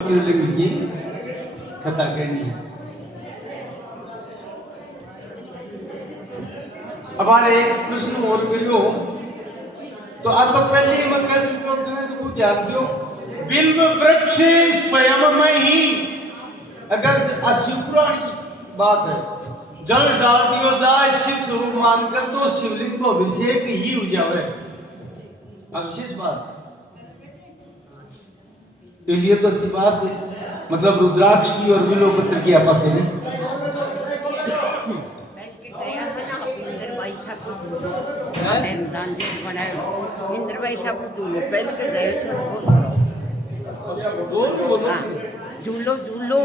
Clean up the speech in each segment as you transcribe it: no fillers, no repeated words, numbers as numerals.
ज्योतिर्लिंग की कथा करनी है। हमारे एक प्रश्न और करियो तो आ तो पहले मैं कह चुका हूं तो कुछ ध्यान दो। बिल्व वृक्ष स्वयं में ही अगर शिवपुराण की बात है, जल डाल दियो जाए शिव स्वरूप मानकर तो शिवलिंग को अभिषेक ही हो जावे। विशेष बात इसलिए तो की बात है, मतलब रुद्राक्ष की और विलोपत्र की आपा करें। झूलो झूलो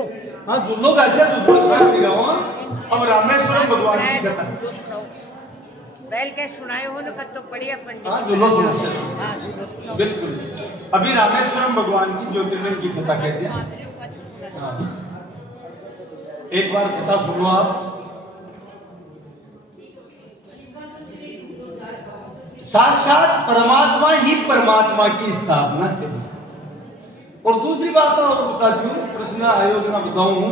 हाँ झूलो कैसे अब रामेश्वरम भगवान की कथा बैल के सुनाए हो ना तो बढ़िया पंडित। हाँ झूलो सुनो बिल्कुल। अभी रामेश्वरम भगवान की ज्योतिर्लिंग की कथा कहते हैं। एक बार कथा सुनो आप। साक्षात परमात्मा ही परमात्मा की स्थापना करी। और दूसरी बात और बता दूं, प्रश्न आयोजना बताऊं,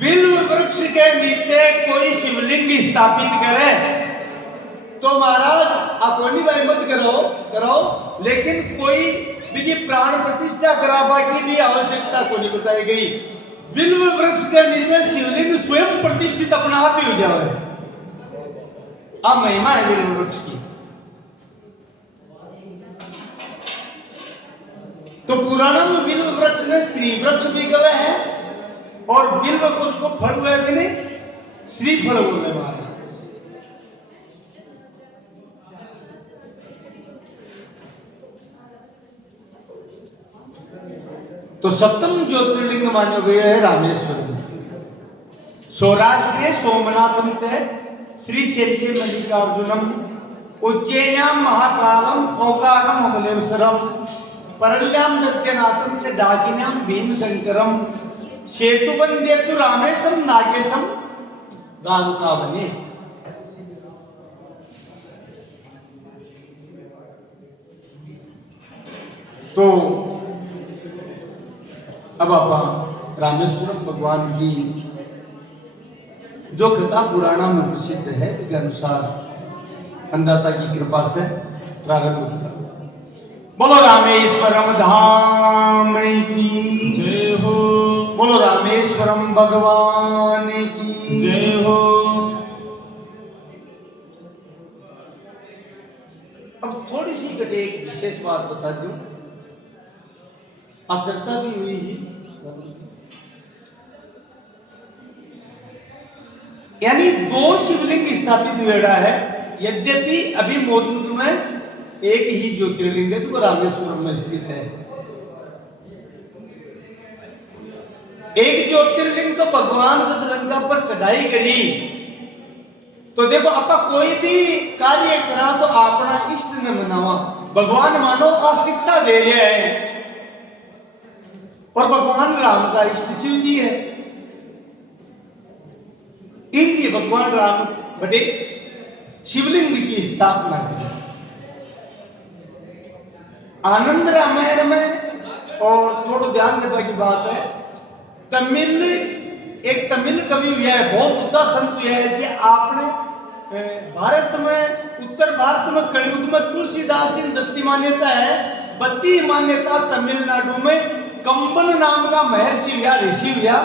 बिल्व वृक्ष के नीचे कोई शिवलिंग स्थापित करे तो महाराज अपनी भाई मत करो, लेकिन कोई भी प्राण प्रतिष्ठा करावा की भी आवश्यकता को नहीं बताई गई। बिल्व वृक्ष के नीचे शिवलिंग स्वयं प्रतिष्ठित अपना आप ही हो जाए। अब महिमा है बिल्व वृक्ष की। तो पुराणों में बिल्व वृक्ष ने श्री वृक्ष भी कहे हैं और बिल्व को उसको फल हुए भी नहीं, श्री फल बोले महाराज। तो सप्तम ज्योतिर्लिंग माने गए है रामेश्वरम, सौराष्ट्र सोमनाथम च श्रीशैल्ये मल्लिकार्जुनम, उज्जैन्याम महाकालम ओंकारम अमलेश्वरम, परल्याम नद्यनाथम च डाकिन्याम भीमशंकरम, सेतुबंदे तु रामेशम नागेशम गारुकावने। तो अब आप रामेश्वरम भगवान की जो कथा पुराणों में प्रसिद्ध है के अनुसार अंदाता की कृपा से प्रारंभ होता। बोलो रामेश्वरम धाम की जय हो। बोलो रामेश्वरम भगवान की जय हो। अब थोड़ी सी कटे एक विशेष बात बता दूं, अब चर्चा भी हुई ही, यानी दो शिवलिंग स्थापित हुएड़ा है। यद्यपि अभी मौजूद में एक ही ज्योतिर्लिंग है जो रामेश्वरम में स्थित है। एक ज्योतिर्लिंग तो भगवान रंगा पर चढ़ाई करी। तो देखो आपका कोई भी कार्य करा तो अपना इष्ट न मनावा, भगवान मानो आ शिक्षा दे रहे हैं और भगवान राम का इष्ट शिव जी है। इसलिए भगवान राम बड़े शिवलिंग की स्थापना की। आनंद रामायण में और थोड़ा ध्यान देने की बात है, एक तमिल कवि हुआ है, बहुत ऊंचा संत हुआ है जी। आपने भारत में उत्तर भारत में कलयुग में तुलसीदास जी जत्ती मान्यता है, बत्ती मान्यता तमिलनाडु में कंबन नाम का महर्षि हुआ, ऋषि हुआ,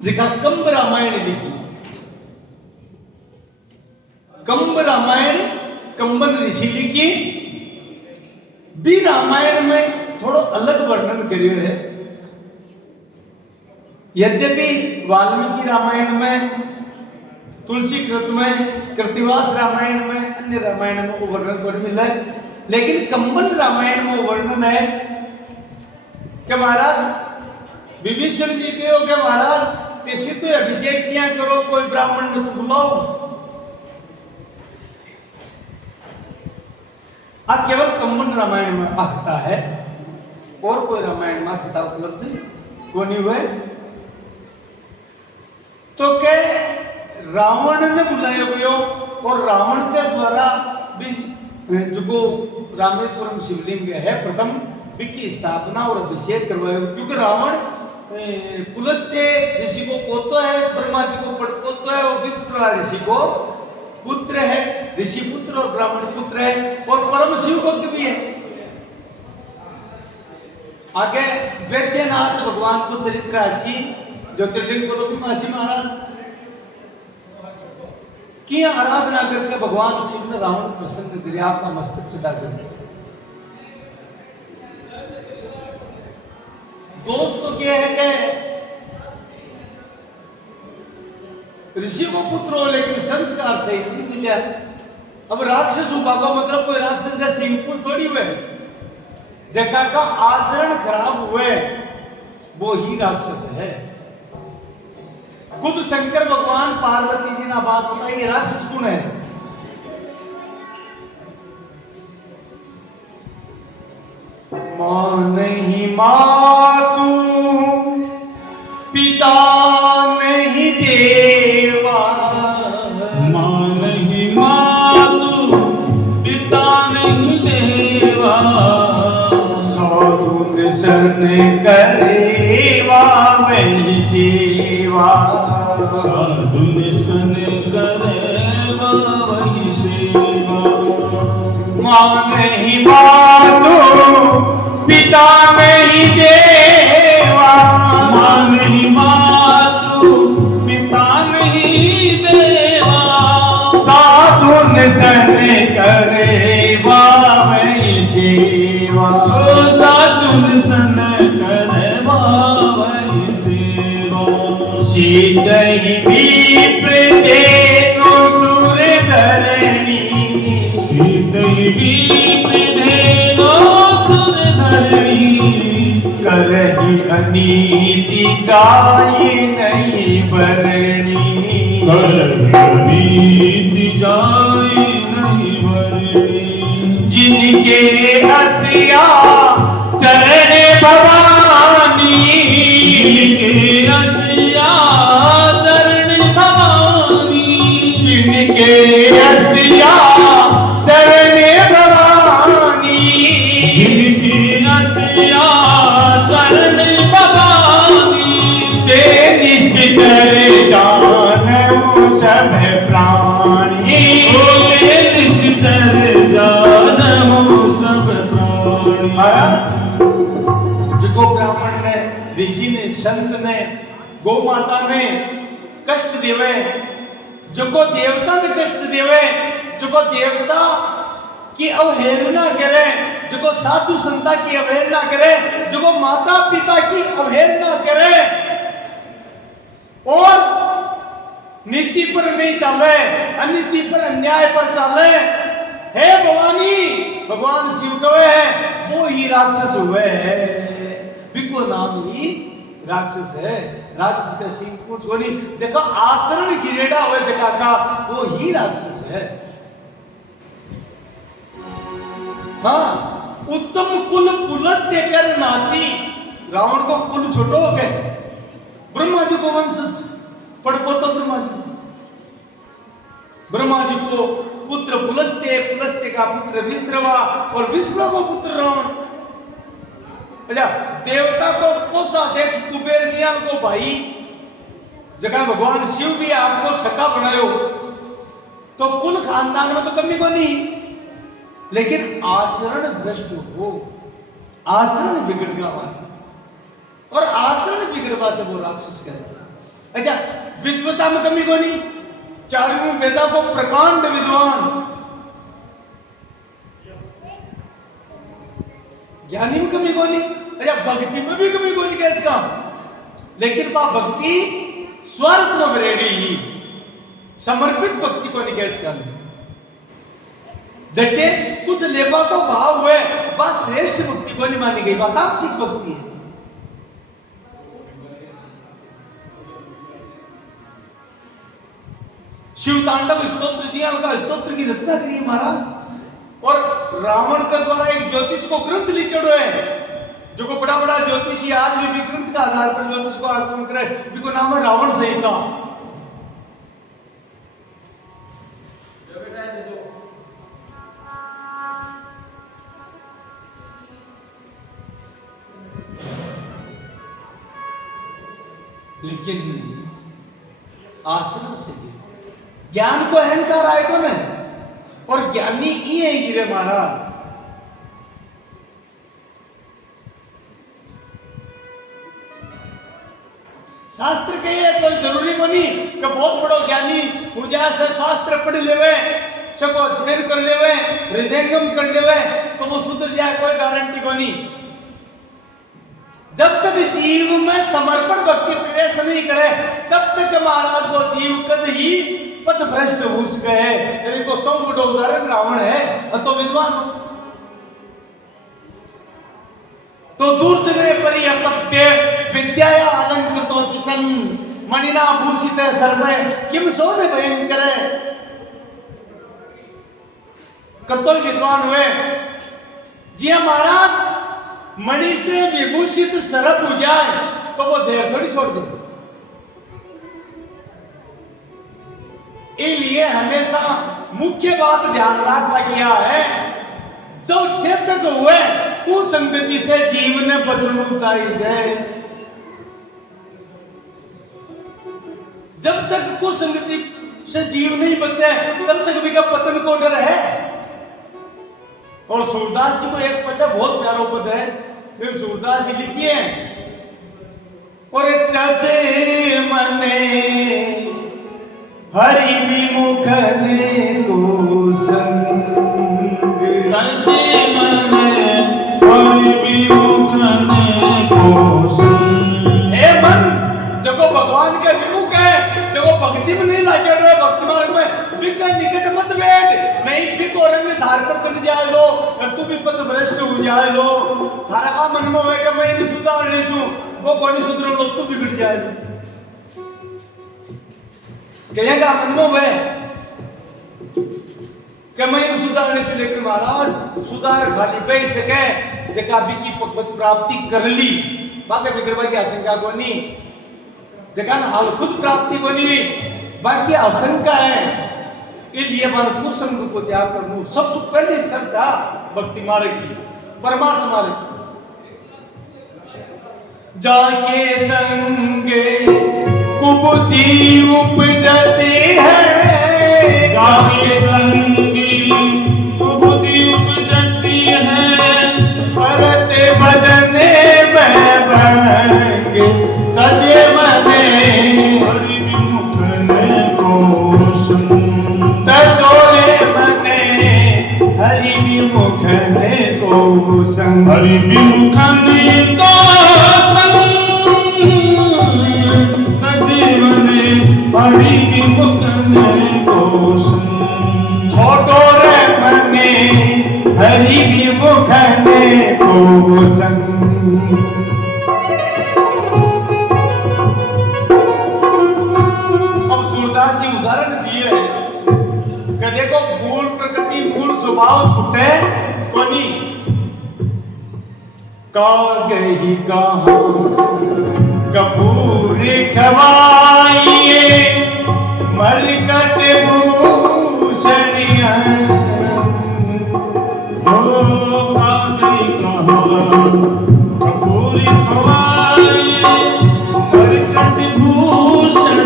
जिका कंब रामायण लिखी। कंब रामायण कंबन ऋषि लिखी। भी रामायण में थोड़ा अलग वर्णन करियो है। यद्यपि वाल्मीकि रामायण में, तुलसी कृत में, कृतिवास रामायण में, अन्य रामायण में वो वर्णन पर मिला है, लेकिन कंबन रामायण में वर्णन है कि महाराज विभीषण जी के हो कि महाराज सिद्ध अभिषेक किया करो, कोई ब्राह्मण ने तो बुलाओ। केवल कंबन रामायण में आता है और कोई रामायण में कथा उपलब्ध को नहीं हुए। तो के रावण ने बुलाया गया और रावण के द्वारा भी जो रामेश्वरम शिवलिंग है प्रथम विकी स्थापना और अभिषेक करवाए, क्योंकि रावण पुलस्त्य ऋषि को पोतो है, ब्रह्मा जी को पड़पोतो है और विष्णु ऋषि को पुत्र है, ऋषि पुत्र और ब्राह्मण पुत्र है और परम शिव भक्त भी है। आगे वैद्यनाथ भगवान को चरित्र राशि ज्योतिर्लिंग को मासी महाराज की आराधना करके भगवान शिव ने रावण प्रसन्न करे, आपका मस्तक चढ़ा कर। दोस्तों क्या है कि ऋषि को पुत्र हो लेकिन संस्कार सही नहीं मिला। अब राक्षस उपागो मतलब कोई राक्षस का सिंह पुत्र थोड़ी हुए, जगह का आचरण खराब हुए वो ही राक्षस है। खुद शंकर भगवान पार्वती जी ने बात बताई, राक्षस कौन है? मां नहीं मातू, पिता नहीं देवा, मां नहीं मातु पिता नहीं देवा, साधु निशन करेवा वही सेवा, साधु निसन करेवा वही सेवा। मां नहीं मातु पिता नहीं देवा, मां नहीं मातु पिता नहीं देवा, साधु निशन करेवा वही सेवा, साधु निसन करेवा वही सेवा। शीत ही विप्र देनु सुर धरणी, सीतैवी विधेनो सुरधरणी, करही अनीति जाई नहीं बरणी, नीति जाए नहीं वरणी। जिनके हसिया चरण भवानी, जिनके रसिया चरण भवानी, जिनके हसिया चरण भवानी, जिनके रसिया चरण भवानी, ते निश्चर जानऊ सब प्राणी, बोले निश्चर जानहु सब प्राणी। महाराज जिको ब्राह्मण ने, ऋषि ने, संत ने, गौ माता ने कष्ट देवे, जिको देवता ने कष्ट देवे, जिको देवता की अवहेलना करे, जिको साधु संता की अवहेलना करे, जिको माता पिता की अवहेलना करे और नीति पर नहीं चले, अनीति पर अन्याय पर चले, हे भवानी भगवान शिव कवे है वो ही राक्षस हुए है। बिको नाम ही राक्षस है। राक्षस का सिंह कुछ वो नहीं, जगह आचरण गिरेड़ा हुए जगह का वो ही राक्षस है। हाँ, उत्तम कुल पुलस्त्य कर नाती, रावण को कुल छोटो हो गए, ब्रह्मा जी को वंशज पड़पोतो ब्रह्मा जी को, ब्रह्मा जी को पुत्र पुलस्त्य, पुलस्त्य का पुत्र विश्रवा और विश्रवा को पुत्र रावण। अच्छा, देवता को पोसा देख कुबेर जी को भाई, जगह भगवान शिव भी आपको सखा बनायो, तो कुल खानदान में तो कमी को नहीं, लेकिन आचरण भ्रष्ट हो, आचरण बिगड़ गया और आचरण बिगड़वा से वो राक्षस कहता। अच्छा, विद्वता में कमी को नहीं, चारों वेदा को प्रकांड विद्वान, ज्ञानी में कमी को नहीं, अच्छा भक्ति में भी कमी को नहीं कैसे काम, लेकिन वह भक्ति स्वार्थ में बरेड़ी, समर्पित भक्ति को नहीं कैसे काम, जटे कुछ लेपा को भाव हुए वह श्रेष्ठ भक्ति को नहीं मानी गई, वह तामसिक भक्ति है। शिव तांडव स्तोत्र जी का स्तोत्र की रचना करी महाराज, और रावण के द्वारा एक ज्योतिष को ग्रंथ लिखे हुए हैं, जो को बड़ा बड़ा ज्योतिषी आज भी ग्रंथ का आधार पर ज्योतिष को अध्ययन करे, जिसको नाम है रावण संहिता। लेकिन आचरण से गिरे। ज्ञान को अहंकार आए को न, और ज्ञानी ये गिरे महाराज। शास्त्र कहिए कोई जरूरी बनी कि बहुत बड़ो ज्ञानी पूजा से शास्त्र पढ़ लेवे, सबको अध्ययन कर लेवे, हृदयंगम कर लेवे तो वो सुधर जाए, कोई गारंटी को नहीं। जब तक जीव में समर्पण भक्ति प्रवेश नहीं करे तब तक महाराज वो जीव कद ही पथ भ्रष्ट हो गए। तेरे को सौ बड़ो उदाहरण रावण है, तो विद्वान तो दूर्जने परिहर्तव्य विद्याया अलंकृतो किसन मणिना भूषित सर्वे किम सोने भयंकर। कतोई विद्वान हुए जी महाराज, मणि से विभूषित सर्प हो जाए तो वो जहर थोड़ी छोड़ दे। इसलिए हमेशा मुख्य बात ध्यान रखना किया है, जो चेतक हुए कुसंगति से जीव ने बचना चाहिए। जब तक कुसंगति से जीव नहीं बचे तब तक भी का पतन को डर है। और सूरदास जी को एक पद है, बहुत प्यारा पद है, फिर सूरदास जी लिखिए, और तजे मने हरि विमुख ने को संग, तजे मने हरि विमुख ने को संग। हे मन, जगो भगवान के विमुख है, जगो भक्ति में नहीं लागे रो, भक्ति मार्ग में बिक निकट मत बैठ, नहीं बिक और रंग धार पर चल जाए लो, और तू भी पद भ्रष्ट हो जाए लो। थारा का मन में है कि मैं नहीं सुधार ले छू, वो कोई सुधर लो, तू बिगड़ जाए लो। कहेगा मन में है कि मैं सुधार ले छू, लेकिन महाराज सुधार खाली पे सके जका बिकी पद प्राप्ति कर ली, बाकी बिगड़वा की आशंका को नहीं। देखा ना, हाल खुद प्राप्ति बनी, बाकी आशंका है। इसलिए मन कुसंग को त्याग करना सबसे पहले श्रद्धा भक्ति मार्ग की, परमार्थ मार्ग। जाके संगे कुबुद्धि उपजती है, जाके संगी कुबुद्धि उपजती है, करते भजने में भंग तजे मने हरि विमुख ने को संग। तजोरे मने हरि विमुख ने को संग। हरि विमुख ने को संग, तजे मने हरि विमुख ने को संग। छोटो रे मने हरि विमुख ने को संग। अब सूरदास जी उदाहरण दिए कि देखो मूल प्रकृति मूल स्वभाव छुटे कोनी, का गई कहाँ कपूर खवाइए मरकट भूषणिया। हो कागई कहाँ कपूरी खवाए मरकट भूषण।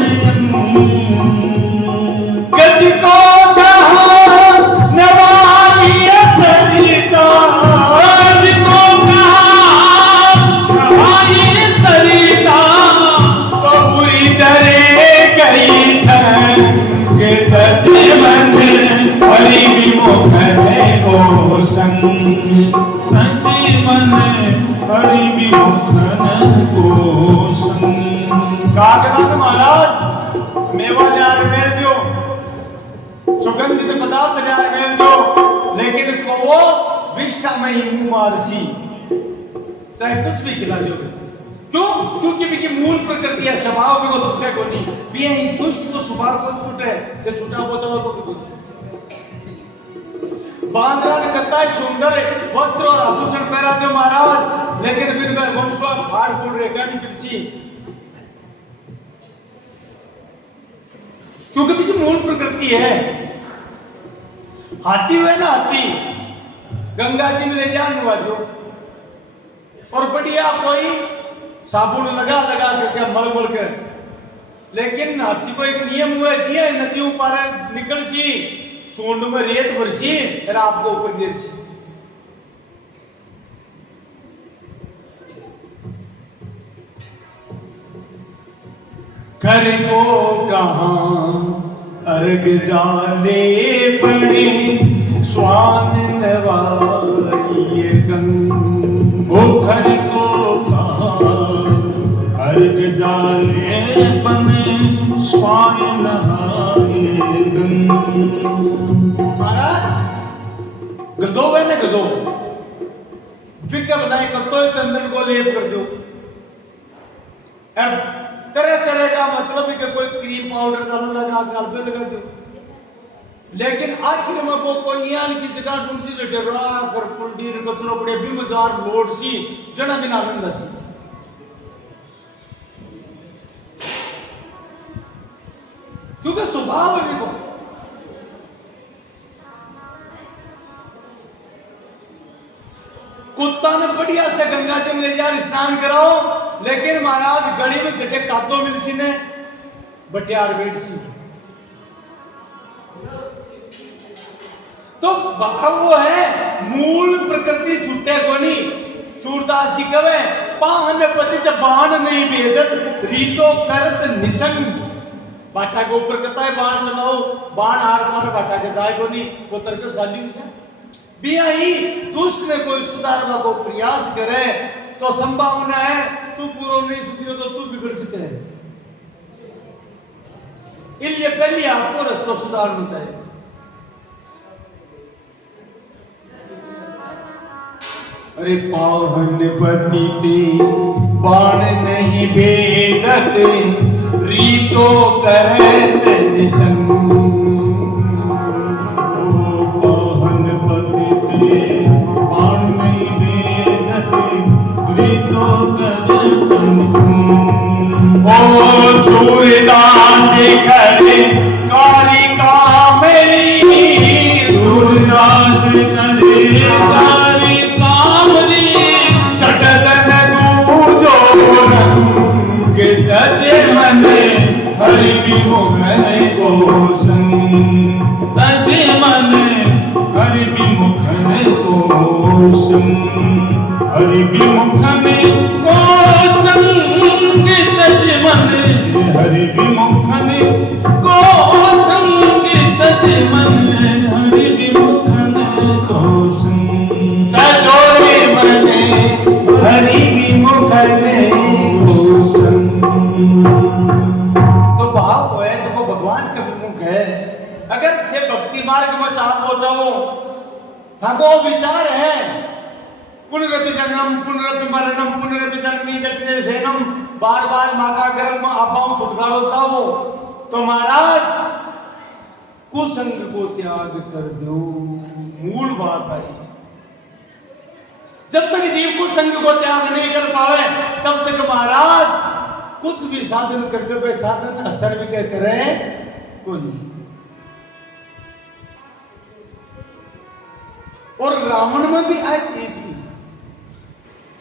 गति को कहाँ नवाइए सरिता, गति को कहाँ नवाइए सरिता, बहुरी डरे गई थंग तजे मन हरि विमुख ने को संग। तजे मन हरि विमुख ने को संग। कागनाथ महाराज मेवा ल्यार मेल दो, सुगंधित पदार्थ ल्यार मेल दो, लेकिन को विष्ठा में ही मुंह मारसी, चाहे कुछ भी खिला दो। क्यों? क्योंकि बिकी मूल प्रकृति है, स्वभाव भी को छूटे को नहीं, भी यही दुष्ट को स्वभाव को छूटे से छूटा बचाओ तो भी कुछ। बांद्रान करता है सुंदर वस्त्र और आभूषण पहरा दो महाराज, लेकिन फिर मैं वंशवा फाड़ फूड़ रेखा नहीं पिरसी, क्योंकि बिकी मूल प्रकृति है। हाथी हुए ना, हाथी गंगा जी में ले जान हुआ जो, और बढ़िया कोई साबुन लगा लगा के क्या मल मल के, लेकिन हाथी को एक नियम हुआ जी नदियों पार निकल सी सूंड में रेत भरसी फिर आपको ऊपर गिर सी। घर को कहाँ अर्घ जाने पड़े स्वान नवाइए गंग। ओ घर को कहाँ अर्घ जाने बने स्वाय नहाए गंग। महाराज गधो है ना गधो फिक्र बनाए कतो चंदन को लेप कर दो। अब तरह तरह का मतलब है कि कोई क्रीम पाउडर डालने लगा आजकल पे लगा दो, लेकिन आखिर में वो कोई यान की जगह ढूंढ सी जो कर पुंडीर कचरो पड़े भी मजार लोड सी जना बिना आनंद सी। क्योंकि स्वभाव है देखो कुत्ता ने बढ़िया से गंगा जी में ले जा स्नान कराओ, लेकिन महाराज गली में जटे कादो मिलसी ने बटियार बेट सी। तो भाव वो है मूल प्रकृति छुट्टे को नहीं। सूरदास जी कहे पाहन पतित बाण नहीं भेदत रीतो करत निसंग। बाटा के ऊपर कहता है बाण चलाओ, बाण हार मार बाटा के जाए को नहीं, वो तर्कस गाली है बिया ही। दुष्ट ने कोई सुधारवा को प्रयास करे तो संभावना है तू पूरा नहीं सुधरे तो तू बिगड़ सके है। इसलिए पहले आपको रास्ता सुधारना चाहिए। अरे पावन पतित बाण नहीं भेदत रीतो करत निसंग। पावन पतित बाण नहीं भेदत रीतो करत निसंग। ओ सूरदास करे कालिका मेरी सूरदास करे कालिका मेरी चटदन दूजो रंग तजे मन हरि विमुखन कोशन। तजे मन हरि विमुखन कोशम। हरि विमुखन कोशम तज मन हरि विमुखन कोशम तज मन हरि विमुखन कोशम। तजोरे मन हरि विमुखन कोशन। तो भाव है जो भगवान का विमुख है। अगर थे भक्ति मार्ग में चाह पहुंचाओ थाको विचार है पुनरपि जन्म पुनरपि मरणम पुनरपि जननी जटने सेनम, बार बार माँ का गर्भ में आपाओं छुटकारो चाहो तो महाराज कुसंग को त्याग कर दो। मूल बात आई जब तक जीव कुसंग को त्याग नहीं कर पाए तब तक महाराज कुछ भी साधन करने पे साधन असर भी क्या करे को नहीं। और रावण में भी आई चीज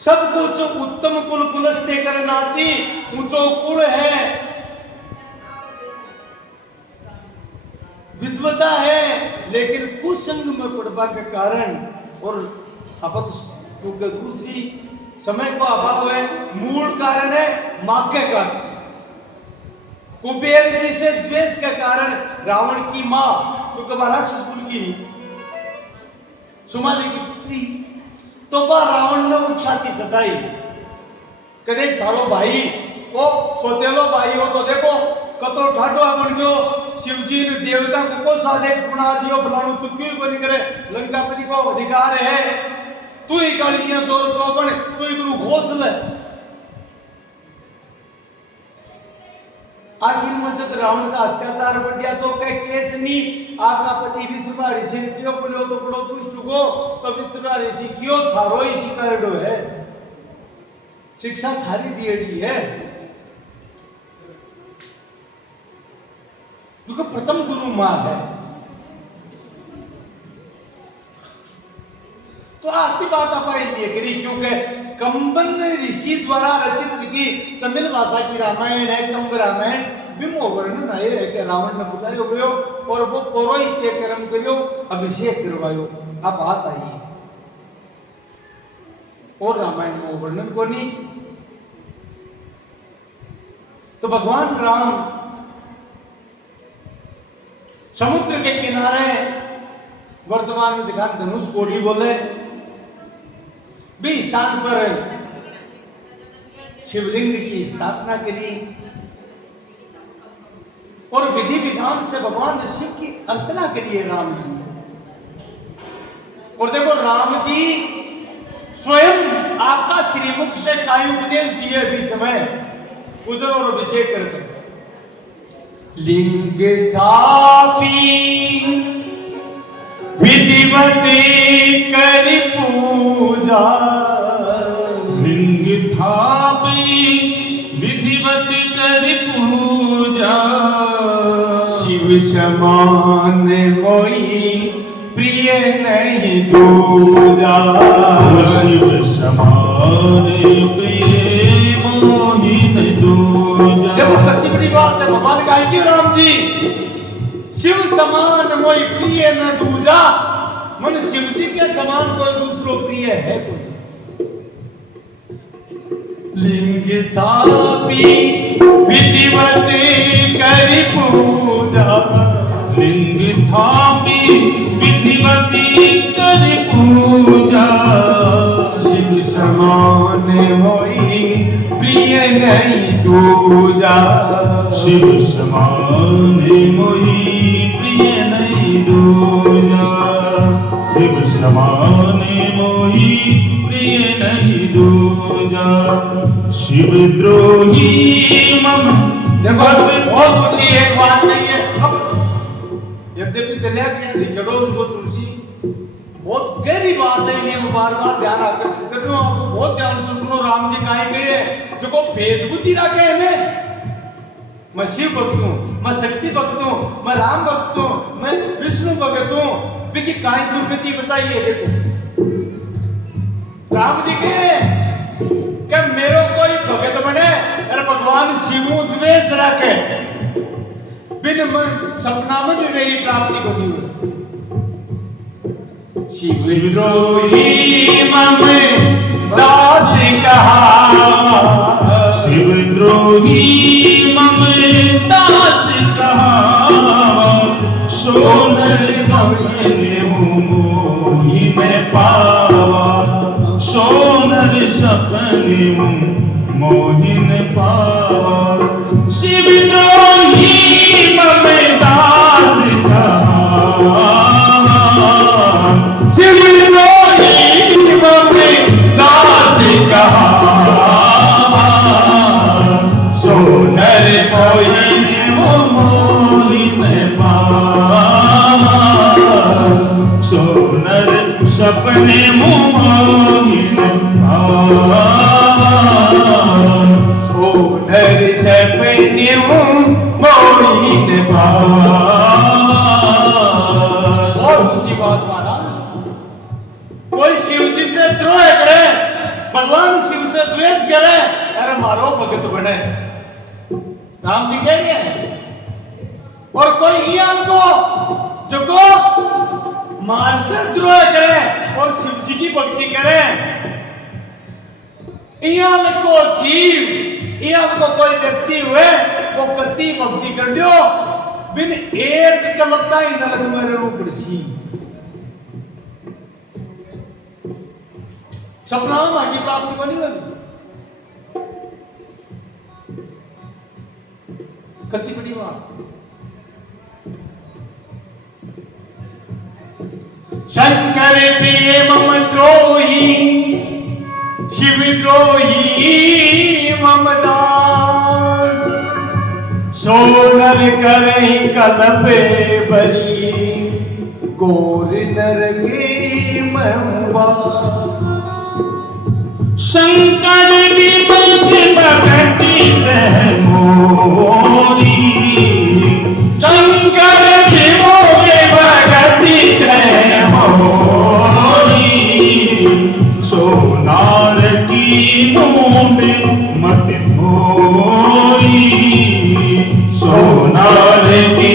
सब कुछ उत्तम कुल पुलस्ते करनाती ऊंचो कुल है विद्वता है, लेकिन कुसंग में पड़वा के कारण और अब क्योंकि दूसरी समय को अभाव है। मूल कारण है मां के कारण कुबेर जी से द्वेष के कारण रावण की मां क्योंकि राक्षस कुल की सुमाली की पुत्री तो वह रावण ने उछाती सताई कदे थारो भाई को सोतेलो भाई हो तो देखो कतो ठाडो बन गयो शिवजी ने देवता को साधे गुणा दियो फलाणु तू क्यों को नहीं करे लंकापति को अधिकार है तू ही कालिया चोर को बन तू ही गुरु घोष ले। आखिर में जब रावण का अत्याचार बढ़ गया तो कह केस नहीं आपका पति विश्वभा ऋषि ने क्यों बोलो तो बड़ो दुष्ट को तो विश्वभा ऋषि क्यों थारो ही शिकायडो है शिक्षा थारी दिएड़ी है क्योंकि प्रथम गुरु मां है। तो आती बात आप लिए करी क्योंकि कंबन ऋषि द्वारा रचित की तमिल भाषा की रामायण है, कंब रामायण। बिमो वर्णन आए है कि रावण ने बुलायो गयो और वो पुरोहित के कर्म करियो, अभिषेक करवायो। अब बात आई और रामायण में वर्णन को नहीं। तो भगवान राम समुद्र के किनारे, वर्तमान में जगह धनुष कोड़ी बोले, भी स्थान पर शिवलिंग की स्थापना करी और विधि विधान से भगवान शिव की अर्चना करिए राम जी। और देखो राम जी स्वयं आपका श्रीमुख से काय उपदेश दिए भी समय पूजन और अभिषेक करके। लिंग थापी विधिवती करी पूजा, लिंग थापी विधिवती करी पूजा, शिव समान मोई प्रिय नहीं दूजा, शिव समान प्रिय मोहि न दूजा। देखो कितनी बड़ी बात है, भगवान कहेंगे राम जी शिव समान मोई प्रिय न दूजा, मन शिव जी के समान कोई दूसरो प्रिय है कोई। लिंग थापी विधिवती करी पूजा, लिंग थापी विधिवती करी पूजा, शिव समान मोई प्रिय नहीं दूजा, शिव समान मोहि प्रिय नहीं दूजा, शिव समान मोहि प्रिय नहीं दूजा, शिव द्रोही मम। देखो बहुत ऊंची एक बात नहीं है। अब यद्यपि चलिया गया लिखो उसको तुलसी, बहुत गहरी बात है, ये मैं बार बार ध्यान आकर्षित कर रहा हूं आपको। बहुत ध्यान से सुनो, राम जी कहे गए जो को भेद बुद्धि रखे है, मैं शिव भक्त हूं, मैं शक्ति भक्त हूं, मैं राम भक्त हूं, मैं विष्णु भक्त हूं, लेकिन काहे दुर्गति बताइए। देखो राम जी के कि मेरो कोई भगत बने अरे भगवान शिव द्वेष रखे, बिन सपना में भी मेरी प्राप्ति को नहीं हुई। शिव द्रोही मम दास कहा, शिव द्रोही मम दास कहा, सोनर सपने मोहि न पावा, सोनर सपने मोहि न पावा, शिव द्रोही मम दास कहा, शिव द्रोही मम दास कहा, सोनर कोई मोहि न पावा, सोनर सपने मोहि न पावा, सोनर सपने मोहि न पावा। बहुत ऊंची बात महाराज। कोई शिव जी से द्रोह करे, भगवान शिव से द्वेष करे, अरे मारो भगत बने, राम जी कह रहे हैं। और कोई यहाँ को जो को मान से द्रोह करे और शिव जी की भक्ति करे, यहाँ को जीव, यहाँ को कोई व्यक्ति हुए वो कति भक्ति कर लियो, बिन एक कल्पता ही नरक में रहू पड़सी। सपना में मां की प्राप्ति को नहीं बनी। कति बड़ी बात। शंकर प्रिय मम द्रोही, शिव द्रोही मम दास, सोनर करहि कलपे बरी, गोर नरके महुआ। शंकर विमुख भगति जय मोरी, शंकर विमुख भगति जय मोरी, सोनार की मत थोड़ी सोनार की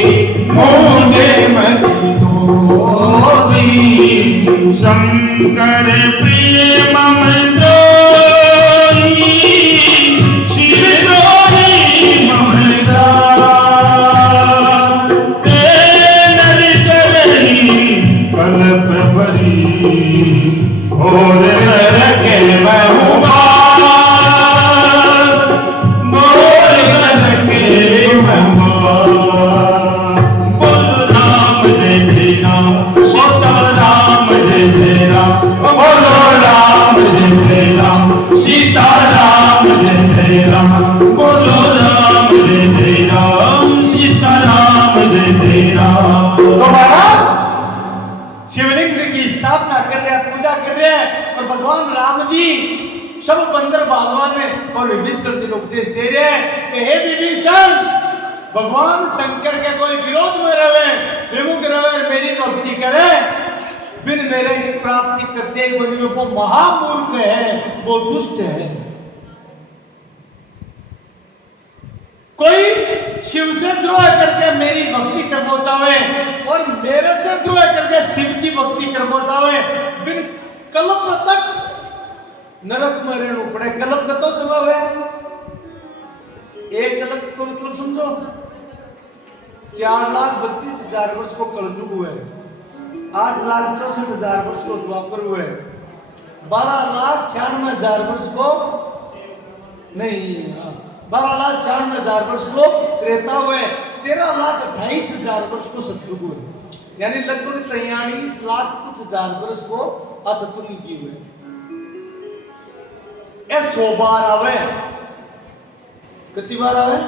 मोंगे मत थोड़ी शंकर प्रेम मंदोई शिव द्रोही ममदार नर करही कल्प भरी घोर नर के बहुबार घोर नर के बहुबार बोल राम जय जय राम सीता राम जय जय राम बोलो राम जय जय राम सीता राम जय जय राम बोलो राम जय जय राम सीता राम जय जय राम। तो महाराज शिवलिंग की स्थापना कर रहे हैं, पूजा कर रहे हैं, और भगवान राम जी सब बंदर बालवान ने और विभीषण जी को उपदेश दे रहे हैं कि हे विभीषण, भगवान शंकर के कोई विरोध में रहे, विमुख रहे, मेरी भक्ति करे, बिन मेरे की प्राप्ति करते बनियों को महामूर्ख है, वो दुष्ट है। कोई शिव से द्रोह करके मेरी भक्ति कर पहुंचावे और मेरे से द्रोह करके शिव की भक्ति कर पहुंचावे, बिन कल्प तक नरक में रहना पड़े। कल्प का तो स्वभाव है, एक कल्प को मतलब समझो 4,32,000 वर्ष को कलयुग हुए, 8,64,000 वर्ष को द्वापर हुए, 12,96,000 वर्ष को नहीं 12,96,000 वर्ष को त्रेता हुए, 13,28,000 वर्ष को सतयुग हुए, यानी लगभग 43 लाख कुछ हजार वर्ष को अचतुर्युगी हुए। 100 बार आवे, कितनी बार आवे?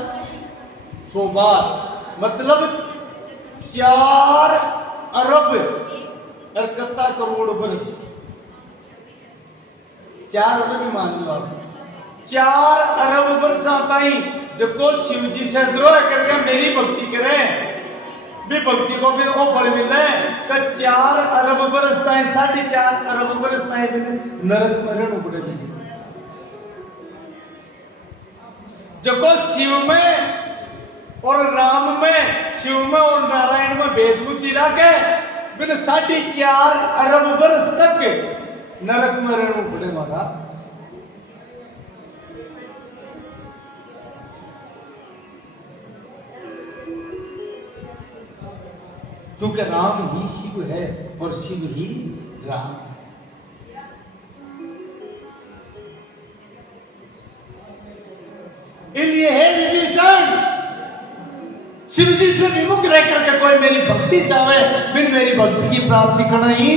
100 बार, मतलब 4 अरब 71 करोड़ वर्ष, 4 अरब ही मान लो आप, 4 अरब वर्ष आता ही जब को शिव जी से द्रोह करके मेरी भक्ति करें, भी भक्ति को फिर वो फल मिले तो 4 अरब वर्ष ताई 4.5 अरब वर्ष ताई नरक में रहना पड़ेगा। जब को शिव में और राम में, शिव में और नारायण में भेद बुद्धि रखे, बिन 4.5 अरब वर्ष तक नरक में रहना पड़े महाराज। क्योंकि राम ही शिव है और शिव ही राम। इसलिए हे विभीषण, शिव जी से विमुख रह करके कोई मेरी भक्ति चाहे, बिन मेरी भक्ति की प्राप्ति करना ही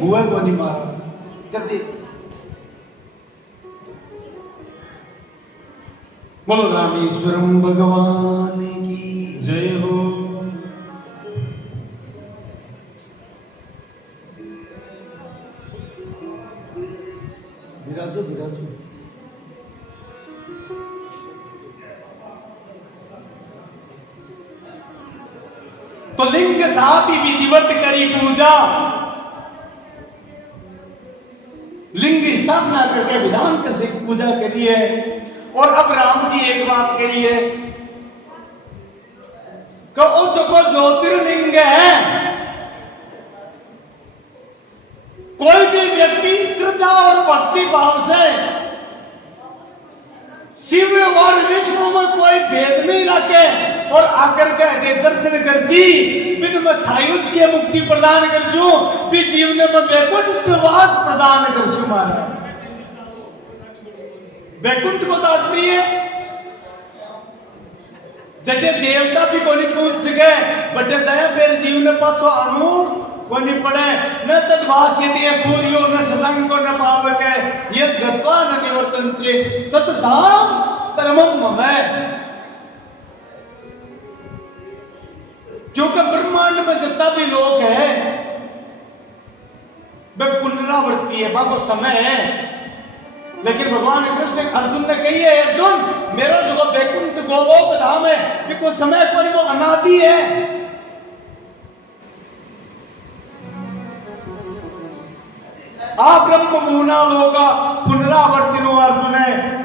हुआ को नहीं मारा कहते। बोलो रामेश्वरम भगवान की जय हो। विराजो विराजो। तो लिंग था भी विधिवत करी पूजा, लिंग स्थापना करके विधान से पूजा करी है। और अब राम जी एक बात कही है कि वो जो ज्योतिर्लिंग है, कोई भी व्यक्ति श्रद्धा और भक्ति भाव से शिव और विष्णु में कोई भेद नहीं रखे और आकर के दर्शन कर सी, बिन में सायुज्य मुक्ति प्रदान कर छू, भी जीवन में वैकुंठ वास प्रदान कर छू। महाराज वैकुंठ को तात्पर्य जटे देवता भी को नहीं पूछ सके, बटे जाए फिर जीवन पाछो अणु को नहीं पड़े, न तद्भाष्यते सूर्यो न शशंको न पावके यद गत्वा न निवर्तन्ते तत् धाम परमं मम। क्योंकि ब्रह्मांड में जितना भी लोग है वे पुनरावृत्ति है, बाबा समय है। लेकिन भगवान कृष्ण अर्जुन ने कही है, अर्जुन मेरा जो वैकुंठ गोलोक धाम है कि कोई समय को नहीं, वो अनादि है। आ ब्रह्म मुना लोका पुनरावर्तिनो अर्जुन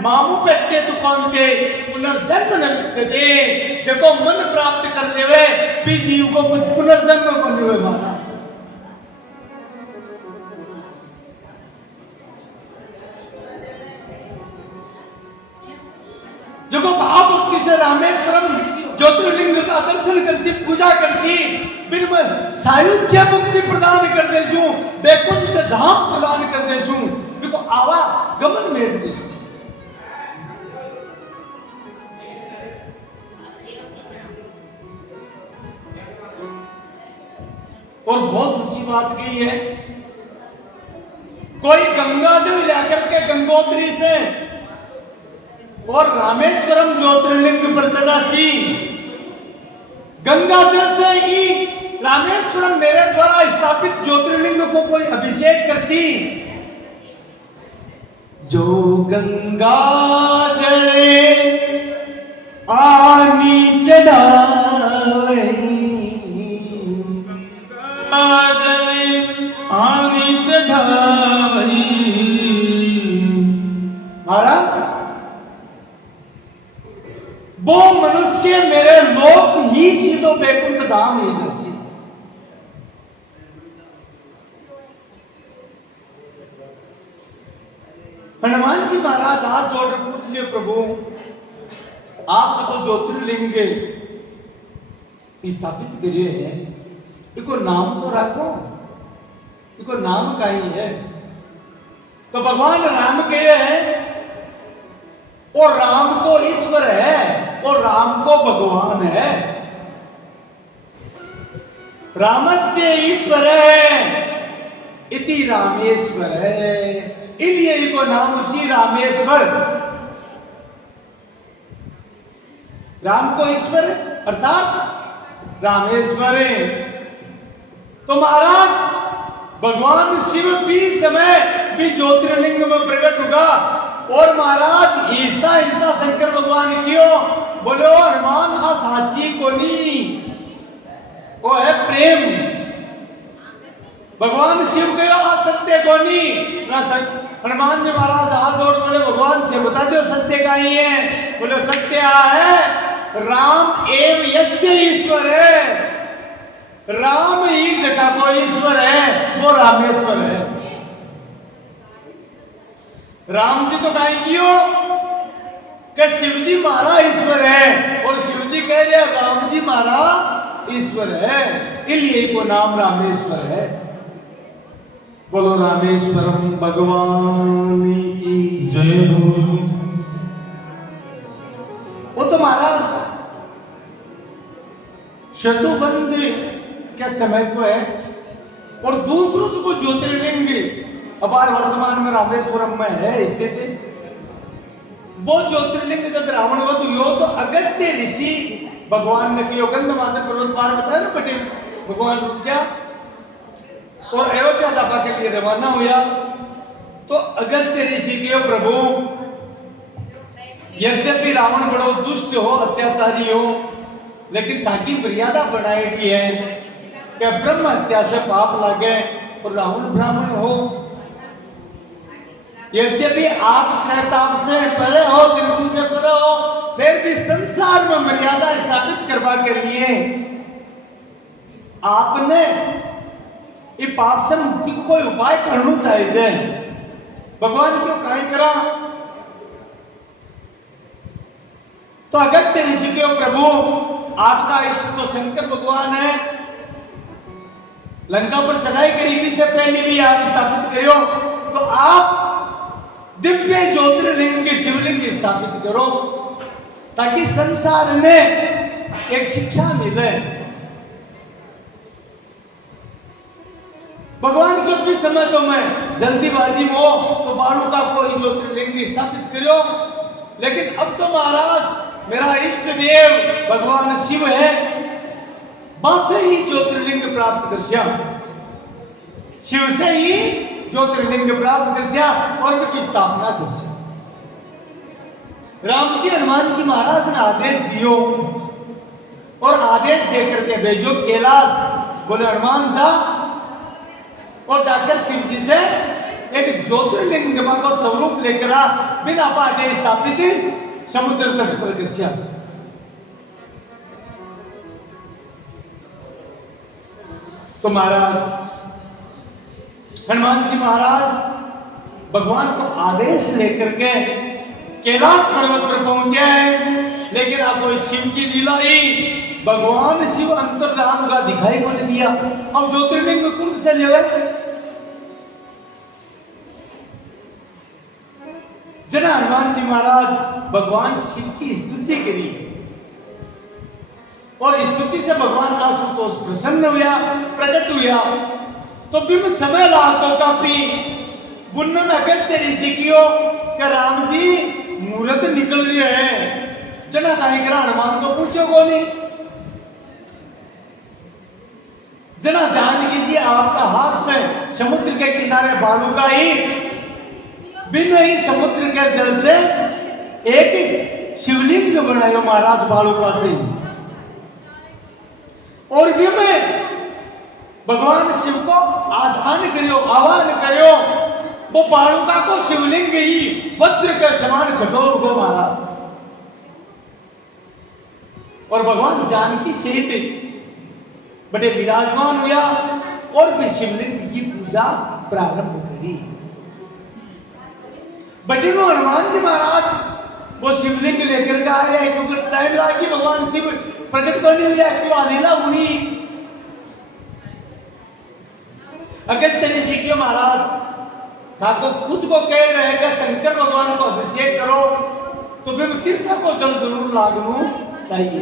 मामू पेटे तु कांते पुनर्जन्म न विद्यते। जको मन प्राप्त कर लेवे भी जीव को पुनर्जन्म को नहीं माना। जको भाव भक्ति से रामेश्वरम ज्योतिर्लिंग का दर्शन करसी पूजा करसी बिन सायुज्य मुक्ति प्रदान कर देसु वैकुंठ धाम प्रदान कर देसु बिको आवा गमन मेट देसु। और बहुत ऊंची बात कही है, कोई गंगा जल जाकर के गंगोत्री से और रामेश्वरम ज्योतिर्लिंग पर चढ़ा सी, गंगा जल से ही रामेश्वरम मेरे द्वारा स्थापित ज्योतिर्लिंग को कोई अभिषेक कर सी, जो गंगा जले आनी चढ़ावे आनी चढ़ावई। महाराज वो मनुष्य मेरे लोक ही सीधो वैकुंठ धाम ही जैसी। हनुमान जी महाराज हाथ जोड़कर पूछ लिए, प्रभु आप जो ज्योतिर्लिंग स्थापित करिए हैं, इको नाम तो रखो, इको नाम का ही है। तो भगवान राम कहे हैं और राम को ईश्वर है और राम को भगवान है। रामस्य ईश्वर है इति रामेश्वर है, इसलिए इको नाम उसी रामेश्वर। राम को ईश्वर अर्थात रामेश्वर है। तो महाराज भगवान शिव भी समय भी ज्योतिर्लिंग में प्रकट होगा और महाराज हिस्सा हिस्सा शंकर भगवान क्यों बोलो हनुमान आ साची कोनी वो है प्रेम। भगवान शिव के आ सत्य कोनी ना हनुमान जी महाराज हाथ जोड़ बोले भगवान थे बता दो सत्य का ही है। बोले सत्य है राम एव यस्य ईश्वर है, राम ही जगह को ईश्वर है वो रामेश्वर है। राम जी तो कहीं क्यों कि शिव जी मारा ईश्वर है और शिव जी कह रहे राम जी मारा ईश्वर है, इसलिए को नाम रामेश्वर है। बोलो रामेश्वरम भगवान की जय हो। वो तो महाराज शतुबंध के समय को है और दूसरों को ज्योतिर्लिंग अपार वर्तमान में रामेश्वरम में है स्थित। वो ज्योतिर्लिंग जब रावण वध हुआ तो अगस्त्य ऋषि भगवान ने कियो गंधमादन पर्वत पार बताया ना पटेल भगवान क्या और अयोध्या सभा के लिए रवाना हुआ। तो अगस्त्य ऋषि के प्रभु यद्यपि रावण बड़ो दुष्ट हो अत्याचारी हो लेकिन ताकि मर्यादा बनाई दी है कि ब्रह्म हत्या से पाप लगे और रावण ब्राह्मण हो। यद्यपि आप त्रैताप से परे हो त्रिभुवन से परे हो फिर भी संसार में मर्यादा स्थापित करवा के लिए आपने ये पाप से मुक्ति को कोई उपाय करना चाहिए। भगवान क्यों काहे करा तो अगस्त्य ऋषि के प्रभु आपका इष्ट तो शंकर भगवान है, लंका पर चढ़ाई करी से पहले भी आप स्थापित करो तो आप दिव्य ज्योतिर्लिंग के शिवलिंग स्थापित करो ताकि संसार में एक शिक्षा मिले। भगवान के भी समय तो मैं जल्दीबाजी में हो तो बालू का कोई ज्योतिर्लिंग स्थापित करो, लेकिन अब तो महाराज मेरा इष्ट देव भगवान शिव है वहां से ही ज्योतिर्लिंग प्राप्त कर श्याम, शिव से ही ज्योतिर्लिंग प्राप्त कर श्याम और उनकी स्थापना कर श्याम। राम जी हनुमान जी महाराज ने आदेश दियो और आदेश देकर के भेजो कैलाश। बोले हनुमान जा और जाकर शिव जी से एक ज्योतिर्लिंग को स्वरूप लेकर बिना पाटे स्थापित समुद्र तट पर कृष्या। तो महाराज हनुमान जी महाराज भगवान को आदेश लेकर के कैलाश पर्वत पर पहुंचे हैं, लेकिन अब कोई शिव की लीला ही भगवान शिव अंतर्धान का दिखाई को नहीं दिया। अब ज्योतिर्लिंग में कुंड से ले जना हनुमान जी महाराज भगवान शिव की स्तुति करी और स्तुति से भगवान आशुतोष प्रसन्न हुआ, प्रकट हुआ। तो बिम समय लागतो काफी बुन्नन अगस्त ऋषि कियो कि राम जी मुहूर्त निकल रहे हैं, जना कहीं करा हनुमान को पूछो को नहीं। जना जान कीजिए आपका हाथ से समुद्र के किनारे बालू का ही बिना ही समुद्र के जल से एक शिवलिंग बनायो महाराज बालूका से। और भी में भगवान शिव को आधान करियो, आह्वान करियो, वो बालूका को शिवलिंग ही वज्र के समान कठोर को महाराज। और भगवान जानकी सहित बड़े विराजमान हुआ और भी शिवलिंग की पूजा प्रारंभ करी। बटे हनुमान जी महाराज वो शिवलिंग लेकर के आ रहे हैं, क्योंकि टाइम लगा कि भगवान शिव प्रकट करने हुआ क्यों अनिला मुनि अगस्त ऋषि के महाराज ठाकुर खुद को कह रहे हैं कि शंकर भगवान को अभिषेक करो, तो फिर तीर्थ को जल जरूर लागू चाहिए।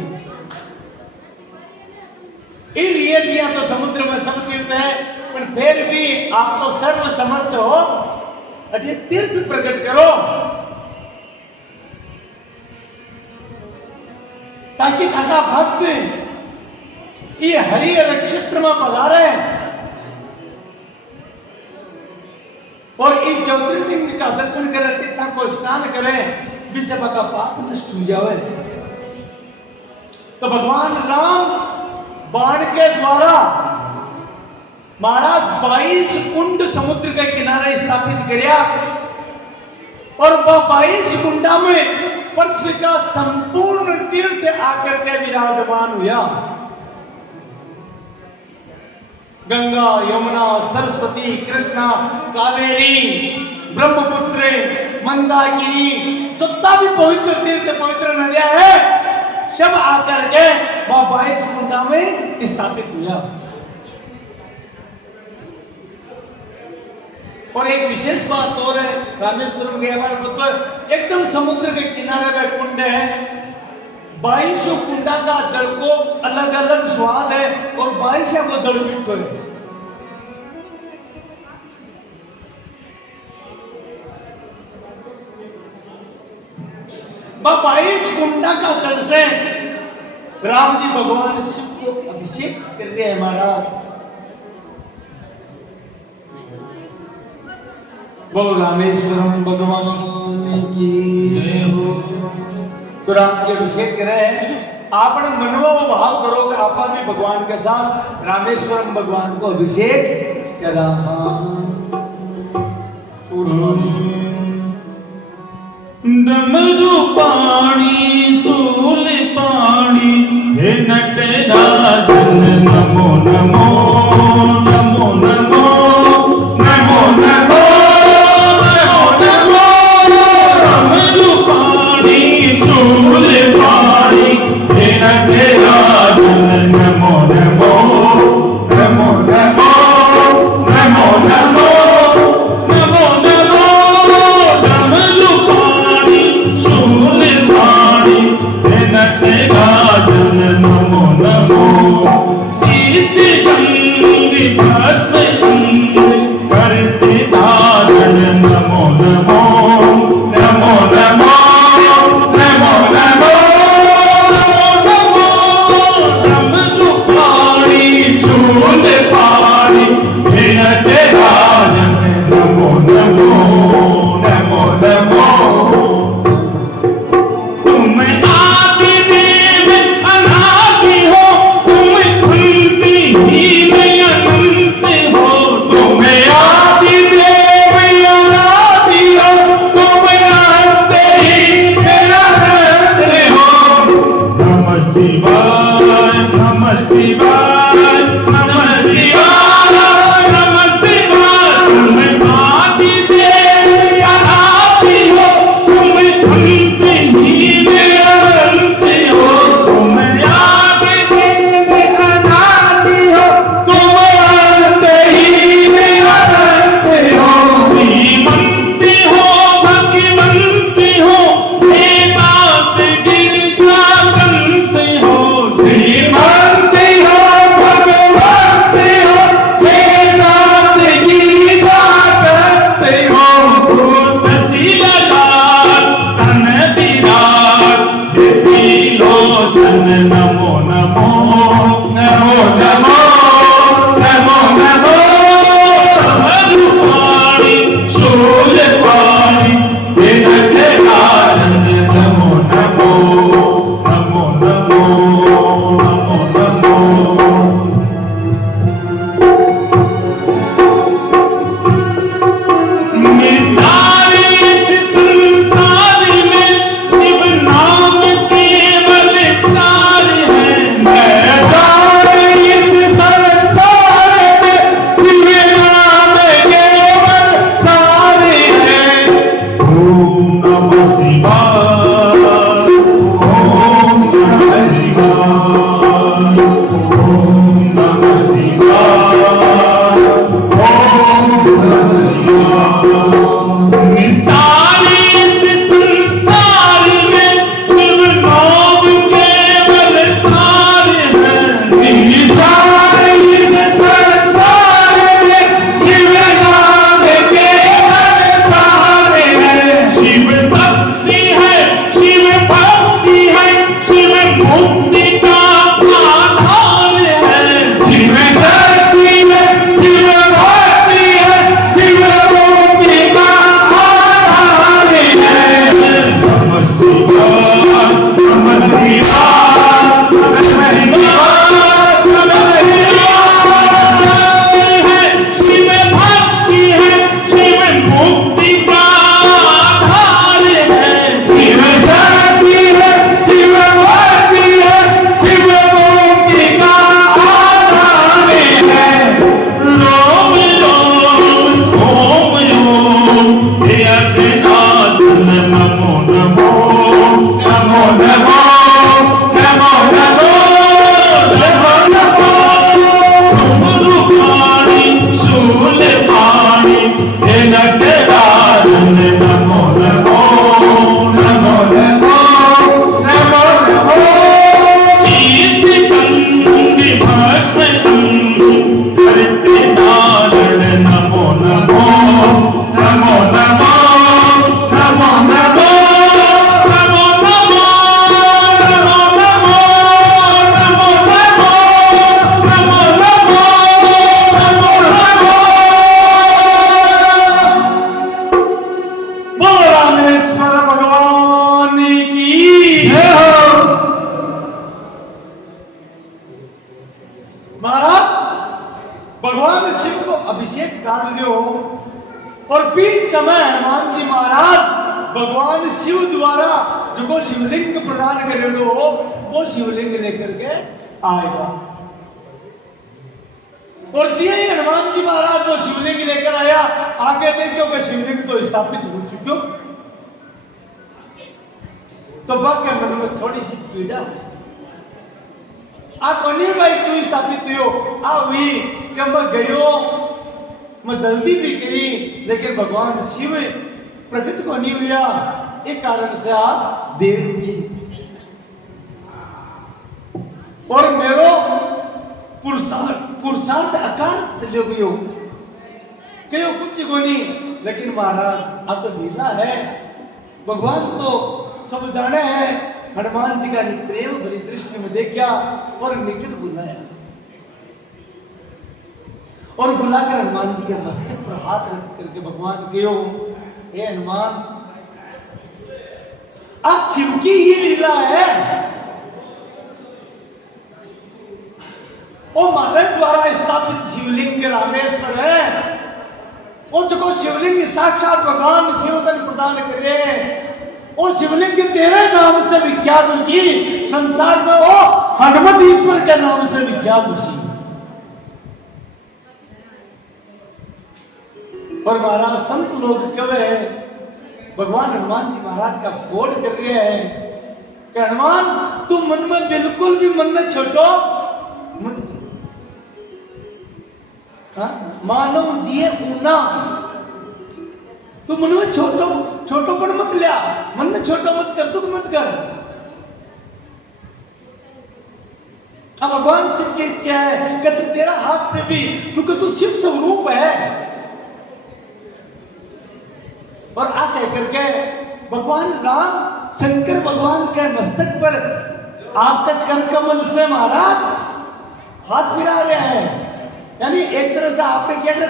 इसलिए भी तो समुद्र में सब तीर्थ है, पर फिर भी आप तो सर्व समर्थ हो, अरे तीर्थ प्रकट करो ताकि थाका भक्त ये हरि नक्षत्र में पधारे और इस ज्योतिर्लिंग का दर्शन करे, तीर्थ को स्नान करे, विषय का पाप नष्ट हो जाए। तो भगवान राम बाण के द्वारा महाराज 22 कुंड समुद्र के किनारे स्थापित किया और वह 22 कुंडा में पृथ्वी का संपूर्ण तीर्थ आकर के विराजमान हुआ। गंगा, यमुना, सरस्वती, कृष्णा, कावेरी, ब्रह्मपुत्र, मंदाकिनी, जितना भी पवित्र तीर्थ पवित्र नदियां है सब आकर के वह 22 कुंडा में स्थापित हुआ। और एक विशेष बात और है, रामेश्वरम गए हमारे तो एकदम समुद्र के किनारे में कुंड है। 22 कुंडा का जल को अलग अलग स्वाद है और 22 को जल मीठो है। वह 22 कुंडा का जल से राम जी भगवान शिव को अभिषेक कर रहे हैं महाराज। बोलो रामेश्वरम भगवान की जय हो। तो राम जी अभिषेक कर रहे हैं, आपने मनवा भाव करो कि आप भी भगवान के साथ रामेश्वरम भगवान को अभिषेक करा। डमरू पाणी सूल पाणी हे नटराजन नमो नमो नमो नमो नमो नमो नमो नमो। डमरू पाणी सूल पाणी हे नटराजन नमो नमो नमो नमो नमो नमो नमो नमो। डमरू पाणी सूल भगवान शिव को अभिषेक चाल लियो और बीच समय हनुमान जी महाराज भगवान शिव द्वारा जो शिवलिंग प्रदान करेलो वो शिवलिंग लेकर के आएगा। और जी हनुमान जी महाराज वो शिवलिंग लेकर आया, आगे देखो कि शिवलिंग तो स्थापित हो चुके, तो भक्त के मन में थोड़ी सी पीड़ा आ कोनी भाई तू स्थापित हो आ हुई कि मैं गयो, मैं जल्दी भी करी, लेकिन भगवान शिव प्रकट को नहीं हुआ, एक कारण से आप देर की और मेरो पुरुषार्थ अकार चले गयो कहो कुछ को नहीं। लेकिन महाराज अब तो लीला है, भगवान तो सब जाने हैं। हनुमान जी का प्रेम भरी दृष्टि में देखा और निकट बुलाया और बुलाकर हनुमान जी के मस्तक पर हाथ रख करके भगवान कहो, हे हनुमान आज शिव की ही लीला है, वो महाराज द्वारा स्थापित शिवलिंग रामेश्वर है, वो जो शिवलिंग साक्षात भगवान शिवधन प्रदान करे, वो शिवलिंग तेरे नाम से विख्यात उसी संसार में, वो हनुमत ईश्वर के नाम से विख्यात उसी। और महाराज संत लोग कवे भगवान हनुमान जी महाराज का कोड कर रहे हैं कि हनुमान तुम मन में बिल्कुल भी मन में छोटो मत, मानव जी ऊना, तू मन में छोटोपन मत लिया, मन में छोटो मत कर, दुख मत कर। अब भगवान शिव की इच्छा है कि तू तेरा हाथ से भी, क्योंकि तू शिव स्वरूप है। और आ कह करके भगवान राम शंकर भगवान के मस्तक पर आपका कर कमल से महाराज हाथ फिरा रहे हैं, यानी एक तरह से आपने क्या करे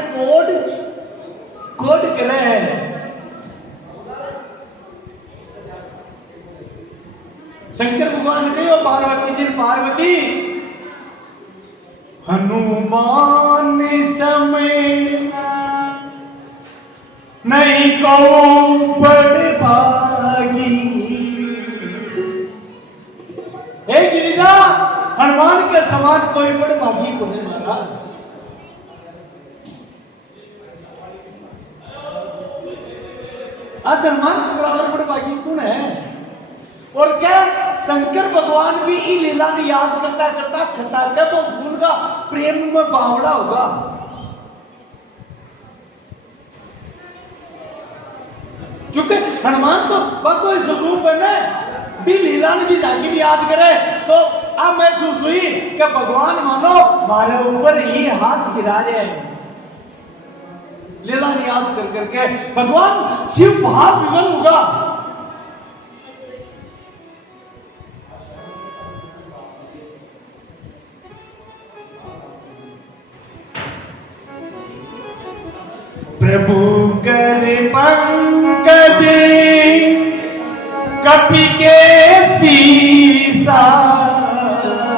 कोड करे हैं। शंकर भगवान कहो पार्वती जी, पार्वती हनुमान समय नहीं को बड़ भागी, हे गिरिजा हनुमान के समान कोई बड़ भागी को नहीं महाराज। आज हनुमान के बराबर बड़ भागी कौन है? और क्या शंकर भगवान भी ई लीला ने याद करता करता खता के वो भूल का प्रेम में बावड़ा होगा। क्योंकि हनुमान तो भगवान स्वरूप है ना, भी लीला ने भी जाके भी याद करे तो अब महसूस हुई कि भगवान मानो हमारे ऊपर ही हाथ गिरा रहे हैं। लीला ने याद कर करके भगवान शिव भाव विवल होगा। प्रभु कर पंकज कपि के सीसा,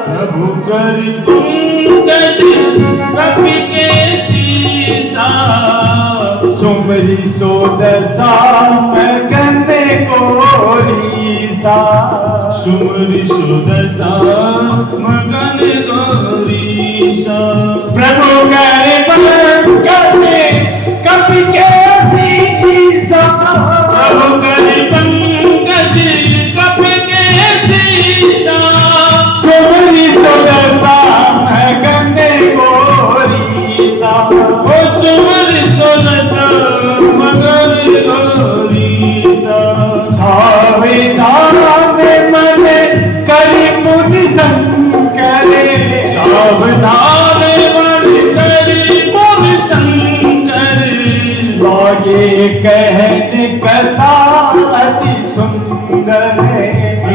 प्रभु कर पंकज कपि के सीसा, सुमरी सो दशा मगन गोरीसा, सुमरि सुदशा मगन गौरीसा। प्रभु कर पंकज कपि के सीसा, प्रभु कर पंकज कपि के सीसा, सुमरी सो दशा मगन गोरीसा, ओ सुमरि सुदशा मगन गौरीसा। सावधान मन करि मुनि शंकर, सावधान मन करि मुनि शंकर, लागे कहन कथा अति सुंदर,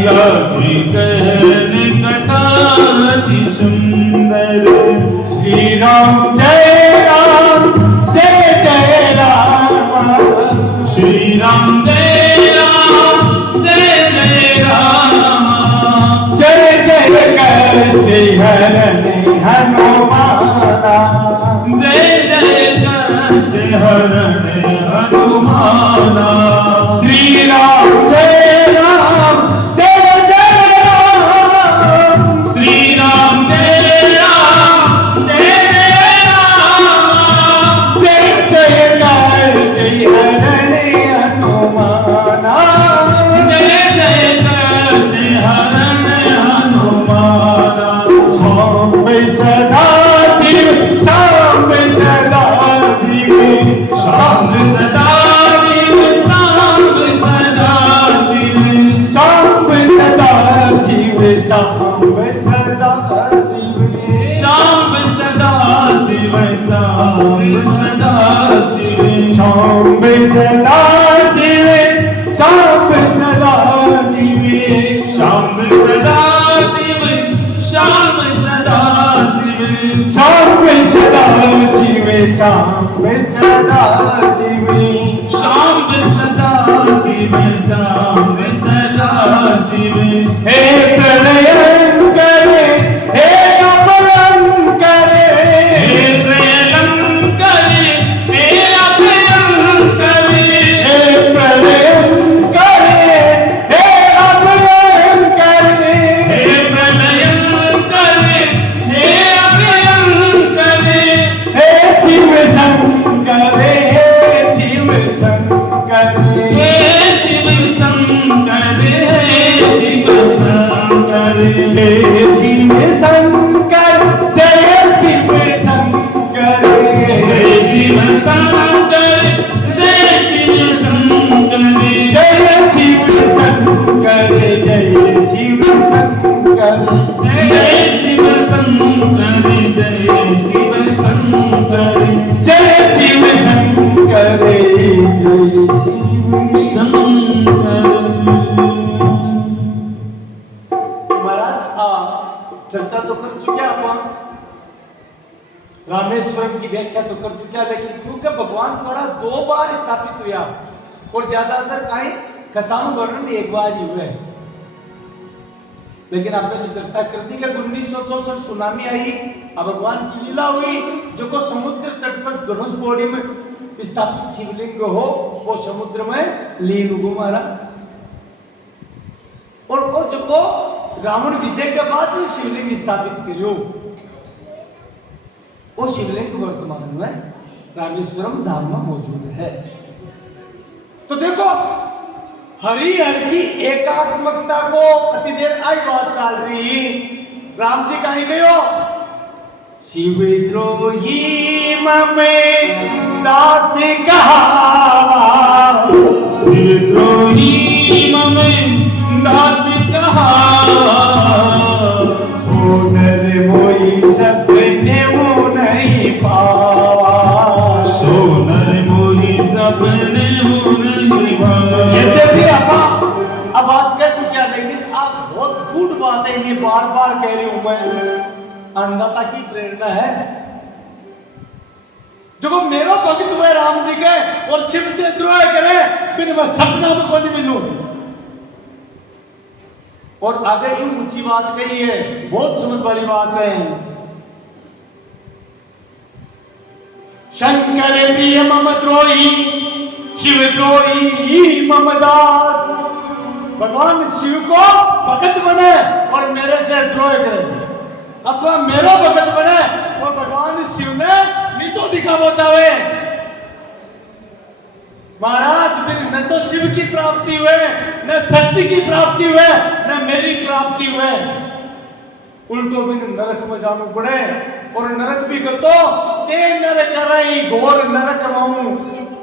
लागे कहन कथा अति सुंदर। श्री राम जय राम जय जय राम, श्री राम जय राम जय जय राम, जय जय कष्ट हरण हनुमाना, जय हरण हनुमाना। श्री राम जय राम जय जय राम। श्री राम जय राम जय जय राम। जय जय लाल जय हरण हनुमाना। जय जय कृष्ण हरण हनुमाना। शाम सदा शिव शाम सदा शिव शाम सदा शिव शाम सदा शिव। शाम सदा शिव शाम सदा शिव शाम सदा शिव शाम सदा शिव। शाम सदा शिव शाम सदा शिव शाम सदा शिव शाम सदा शिव। शाम सदा शिव शाम सदा शिव शाम सदा शिव शाम सदा शिव। हे प्रलयंकर हे अभयंकर हे प्रलयंकर हे अभयंकर। हे प्रलयंकर हे अभयंकर हे प्रलयंकर हे अभयंकर। हे शिव शंकर हे शिव शंकर हे शिव शंकर हे शिव शंकर। हे शिव शंकर जय शिव शंकर जय शिव शंकर जय शिव शंकर। जय शिव शंकर जय शिव शंकर जय शिव शंकर जय शिव शंकर। जय शिव शंकर जय शिव शंकर। महाराज चर्चा तो कर चुके अपन रामेश्वरम की व्याख्या तो कर चुके, लेकिन क्योंकि भगवान द्वारा 2 बार स्थापित हुआ और ज्यादातर कहीं कथाओं वर्णन एक बार ही हुए। लेकिन आपने चर्चा कर दी कि 1964 सुनामी आई, अब भगवान की लीला हुई जो को समुद्र तट पर धनुषकोडी में स्थापित शिवलिंग हो वो समुद्र में लीन हुआ महाराज। और वो जो को रावण विजय के बाद में शिवलिंग स्थापित करियो वो शिवलिंग वर्तमान में रामेश्वरम धाम में मौजूद है। तो देखो हरिहर की एकात्मकता को अति देर आई बात चल रही। राम जी कहीं गयो शिवद्रोही ममे दास कहा। शिवद्रोही ममे दास कहा। सोनर मोई सपने वो नहीं पावा। सोनर मोही सपने नहीं भावा। यद्यपि अब बात कह चुके हैं, लेकिन आप बहुत गुड बात है, ये बार बार कह रही हूं मैं, अन्नदाता की प्रेरणा है। जो मेरा भक्त हुए राम जी के और शिव से द्रोह करे बिन मैं सपना में कोई मिलू। और आगे यूं ऊंची बात कही है, बहुत समझ वाली बात है। शंकर प्रिय मम द्रोही शिव द्रोही मम दास। भगवान शिव को भगत बने और मेरे से द्रोह करे, अथवा मेरा भगत बने और भगवान शिव ने नीचो दिखावा चाहे। महाराज बिन न तो शिव की प्राप्ति हुए, न शक्ति की प्राप्ति हुए, न मेरी प्राप्ति हुए, उल्टो बिन नरक में जाना पड़े। और नरक भी कतो ते नरक रही घोर नरक माऊ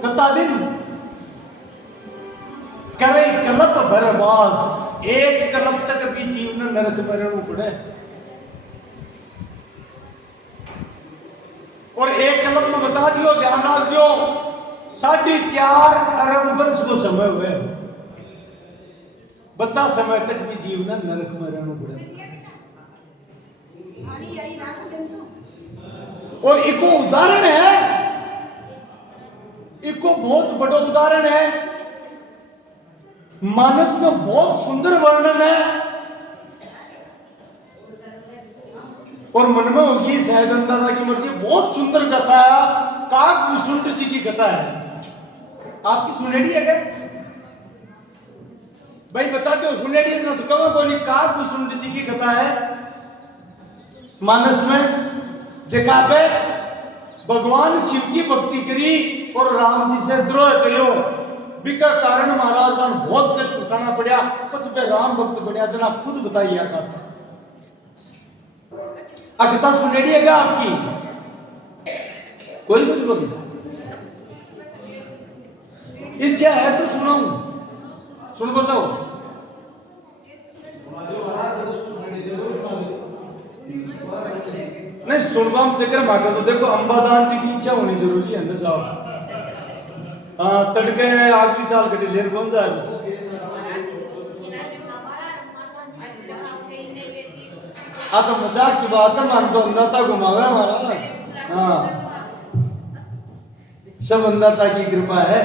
कता दिन करे कल्प भरवास। एक कल्प तक भी जीव ने नरक में रहना पड़े। और एक कल्प में बता दियो, ध्यान रखियो 4.5 अरब वर्ष को समय हुए, बता समय तक भी जीव ने नरक में रहना पड़े। और एक उदाहरण है, एक बहुत बड़ा उदाहरण है, मानस में बहुत सुंदर वर्णन है। और मन में होगी शायद अंदाजा की मर्जी, बहुत सुंदर कथा है। काकभूषुंड जी की कथा है, आपकी सुनेड़ी है क्या भाई? बताते हो सुनेड़ी है ना तो कहो कोई नहीं। काकभूषुंड जी की कथा है मानस में, जगह पे भगवान शिव की भक्ति करी और राम जी से द्रोह करियो, बिका कारण महाराज का बहुत कष्ट उठाना पड़ा, कुछ पे राम भक्त बनया जना खुद बताइए कथा। कथा सुनेड़ी है क्या आपकी? कोई कुछ बोली इच्छा है तो सुनाऊं, सुन बचाओ। नहीं सुनवा हम चक्कर मांगे तो देखो अंबादान जी की इच्छा होनी जरूरी है ना साहब। हाँ तड़के आखिरी साल कटी लेर कौन जाए हाँ तो मजाक की बात है, मन तो अंधाता घुमावे हमारा। हाँ सब अंधाता की कृपा है।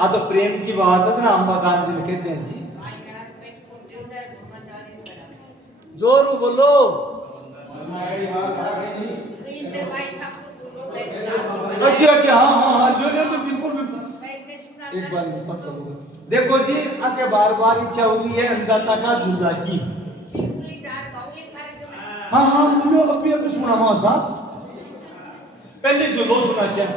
हाँ तो प्रेम की बात है ना, अंबादान जी कहते हैं जी। जोरू बोलो। अच्छा अच्छा हाँ हाँ हाँ जो तो बिल्कुल बिल्कुल एक बार पता होगा। देखो जी आके बार बार इच्छा हो रही है अंधाता का झूला की। हाँ हाँ बोलो अभी अभी सुना हाँ साहब पहले जो लो सुना श्याम